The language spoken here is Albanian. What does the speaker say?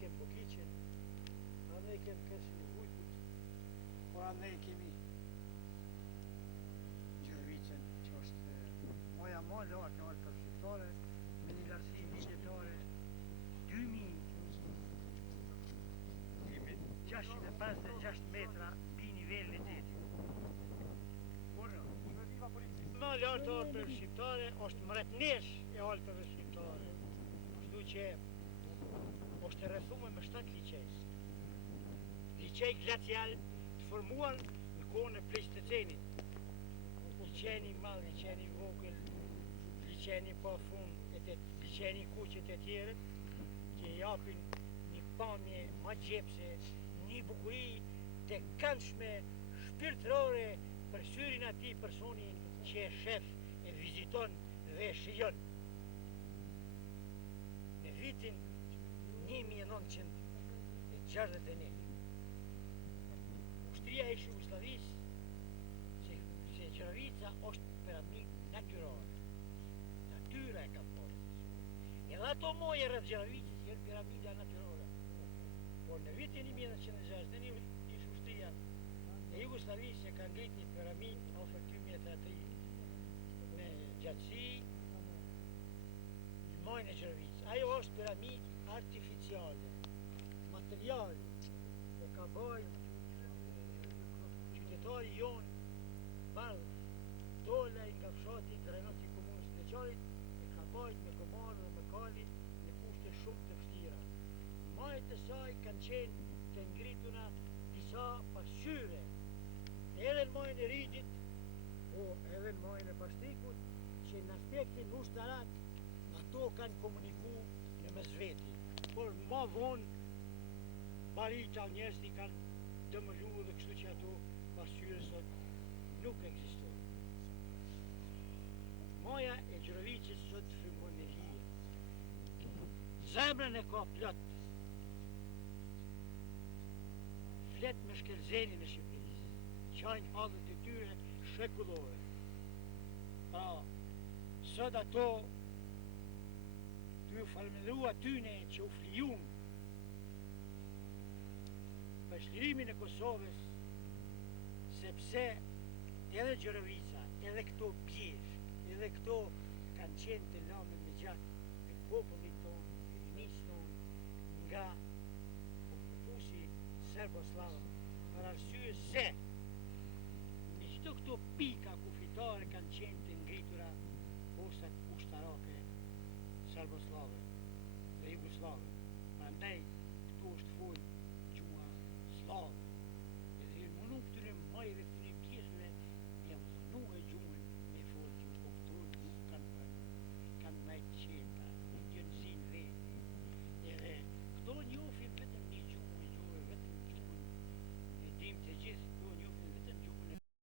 kem Bokiqin, andaj kem Kërsin e Vujkut, por andaj kemi Gjërovicën, që është moja më lartë alta shqiptare, me një lartësi mjedisore 2656 metra mbi nivelin e detit. Më lartë alta shqiptare është Mretnesh e altave shqiptare, kështu që është rrethuar me 7 liçez. Liçej glacial të formuar në kohën e Pleistocenit. Liçeni madh, liçeni vogël, liçeni pa fund, liçeni kuqet e tjerë, që japin një pamje ma gjepse, një bukuri të këndshme shpirtërore për syrin atij personi që e shef, e viziton dhe e shijon. Në vitin 1961, ushtria e Jugosllavisë, se Gjërovica është peramik natyrore. Natyra e ka folë. Edhe ato moje rreth Gjërovicës janë piramida natyrore. Por në vitin 1961, ish ushtria e Jugosllavisë e ka ngritur një piramidë afër 2 metra të me gjatësi në majën e Gjërovicës. Ajo është piramidë artificiale, materiali e ka bajt qytetari jon bardh dole nga fshati Drenoti i komunës së Leqarit, e ka bajt me komarë dhe me kali në kushte shumë të vështira. Majët e saj kanë qenë të ngrituna disa pasqyre, edhe në majën e Ridit, po edhe në majën e Pastikut, që në aspektin ushtarak ato kanë komuniku në mes veti. Por ma vonë barita njerëzit i kanë dëmëllu dhe kështu që ato pasqyre sot nuk ekzistojnë. Maja e Gjërovicës sot fillon me hije. Zemrën e ka plot. Flet me shkelzenin e Shqipërisë. Qajnë hallet e tyre shekullore. Pra, sot ato të ju falëndëru atyne që u flijun për shlirimin e Kosovës, sepse edhe Gjërovica, edhe këto pjesë, edhe këto kanë qenë të lamë me gjatë të popullit tonë, të rinisë tonë, nga popusi serbo-slavë, për arsye se në çdo këto pika kufitare kanë qenë të ngritura forcat ushtarake serbo-slave dhe jugoslave. Prandaj këtu është folë gjuha slave.